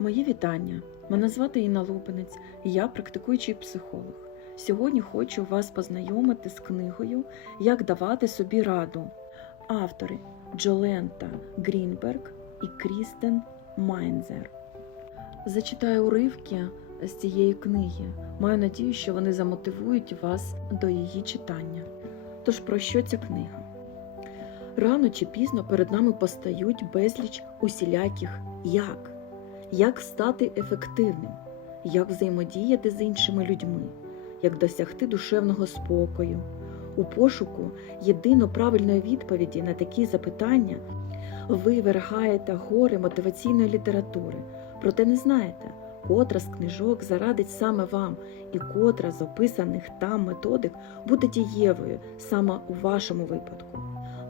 Моє вітання. Мене звати Інна Лупинець, і я практикуючий психолог. Сьогодні хочу вас познайомити з книгою Як давати собі раду. Автори Джолента Грінберг і Крістен Майнзер. Зачитаю уривки з цієї книги. Маю надію, що вони замотивують вас до її читання. Тож про що ця книга? Рано чи пізно перед нами постають безліч усіляких як, як стати ефективним, як взаємодіяти з іншими людьми, як досягти душевного спокою. У пошуку єдино правильної відповіді на такі запитання ви вергаєте гори мотиваційної літератури, проте не знаєте, котра з книжок зарадить саме вам, і котра з описаних там методик буде дієвою саме у вашому випадку.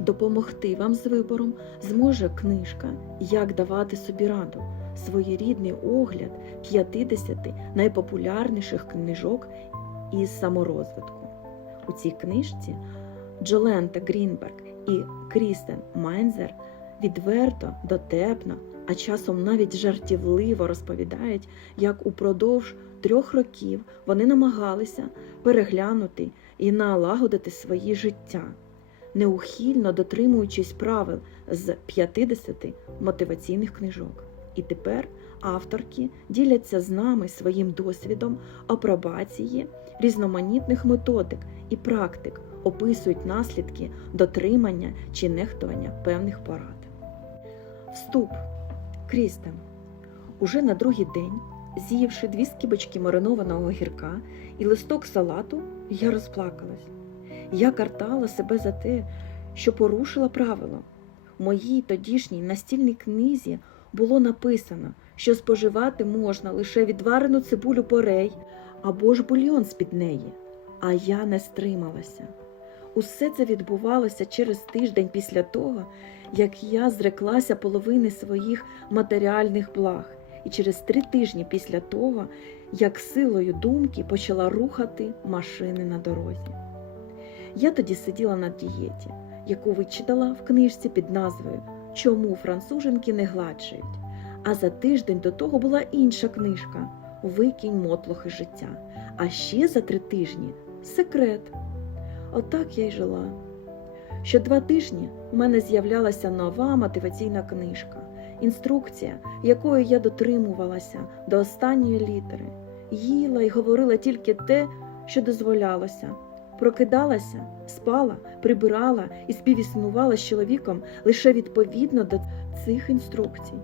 Допомогти вам з вибором зможе книжка Як давати собі раду, своєрідний огляд 50 найпопулярніших книжок із саморозвитку. У цій книжці Джолента Грінберг і Крістен Майнзер відверто, дотепно, а часом навіть жартівливо розповідають, як упродовж трьох років вони намагалися переглянути і налагодити свої життя неухильно дотримуючись правил з 50 мотиваційних книжок. І тепер авторки діляться з нами своїм досвідом апробації різноманітних методик і практик, описують наслідки дотримання чи нехтування певних порад. Вступ Крістен. Уже на другий день, з'ївши дві скибочки маринованого гірка і листок салату, я розплакалась. Я картала себе за те, що порушила правило. Моїй тодішній настільній книзі було написано, що споживати можна лише відварену цибулю порей або ж бульйон з-під неї. А я не стрималася. Усе це відбувалося через тиждень після того, як я зреклася половини своїх матеріальних благ, і через три тижні після того, як силою думки почала рухати машини на дорозі. Я тоді сиділа на дієті, яку вичитала в книжці під назвою Чому француженки не гладшають. А за тиждень до того була інша книжка Викинь мотлохи життя. А ще за три тижні секрет. Отак я й жила. Що два тижні у мене з'являлася нова мотиваційна книжка, інструкція, якої я дотримувалася до останньої літери, їла й говорила тільки те, що дозволялося. Прокидалася, спала, прибирала і співіснувала з чоловіком лише відповідно до цих інструкцій,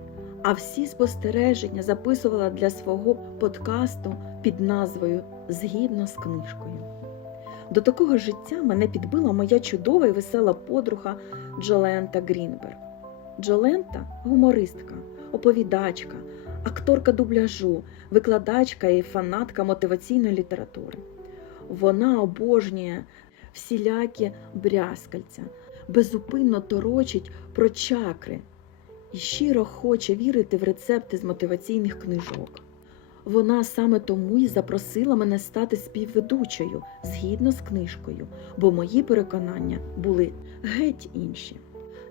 а всі спостереження записувала для свого подкасту під назвою Згідно з книжкою. До такого життя мене підбила моя чудова і весела подруга Джолента Грінберг. Джолента гумористка, оповідачка, акторка дубляжу, викладачка і фанатка мотиваційної літератури. Вона обожнює всілякі брязкальця, безупинно торочить про чакри і щиро хоче вірити в рецепти з мотиваційних книжок. Вона саме тому й запросила мене стати співведучою згідно з книжкою, бо мої переконання були геть інші.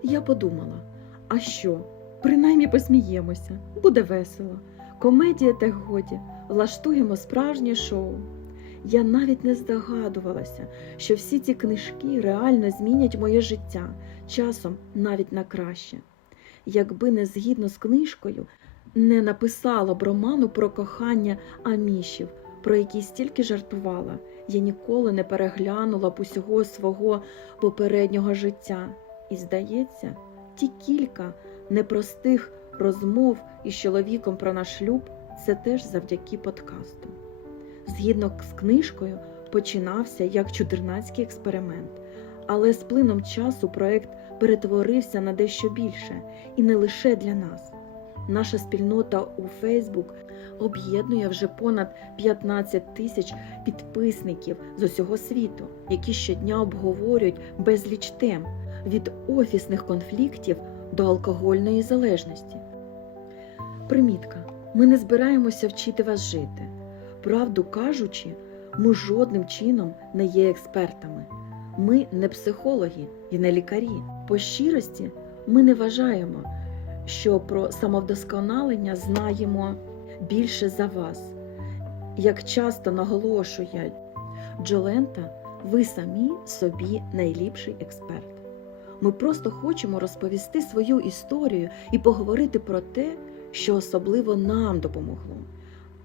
Я подумала: а що? Принаймні посміємося, буде весело. Комедія та годі, влаштуємо справжнє шоу. Я навіть не здогадувалася, що всі ці книжки реально змінять моє життя, часом навіть на краще. Якби не згідно з книжкою, не написала б роману про кохання амішів, про який стільки жартувала, я ніколи не переглянула б усього свого попереднього життя. І, здається, ті кілька непростих розмов із чоловіком про наш шлюб це теж завдяки подкасту. Згідно з книжкою, починався як чудернацький експеримент, але з плином часу проект перетворився на дещо більше, і не лише для нас. Наша спільнота у Фейсбук об'єднує вже понад 15 тисяч підписників з усього світу, які щодня обговорюють безліч тем від офісних конфліктів до алкогольної залежності. Примітка: ми не збираємося вчити вас жити. Правду кажучи, ми жодним чином не є експертами. Ми не психологи і не лікарі. По щирості ми не вважаємо, що про самовдосконалення знаємо більше за вас. Як часто наголошує Джолента, ви самі собі найліпший експерт. Ми просто хочемо розповісти свою історію і поговорити про те, що особливо нам допомогло,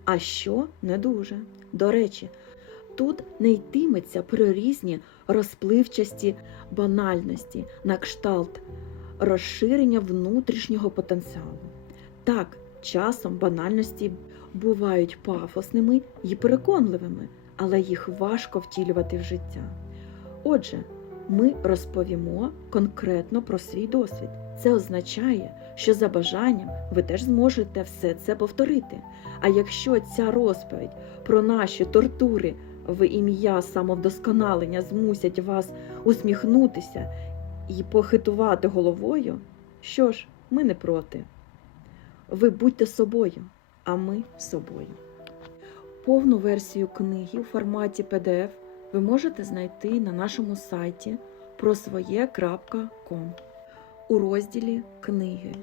а що не дуже. До речі, тут не йтиметься про різні розпливчасті банальності на кшталт розширення внутрішнього потенціалу. Так, часом банальності бувають пафосними і переконливими, але їх важко втілювати в життя. Отже, ми розповімо конкретно про свій досвід. Це означає, що за бажанням ви теж зможете все це повторити. А якщо ця розповідь про наші тортури в ім'я самовдосконалення змусять вас усміхнутися і похитувати головою, що ж, ми не проти. Ви будьте собою, а ми собою. Повну версію книги у форматі PDF ви можете знайти на нашому сайті просвоє.com у розділі Книги.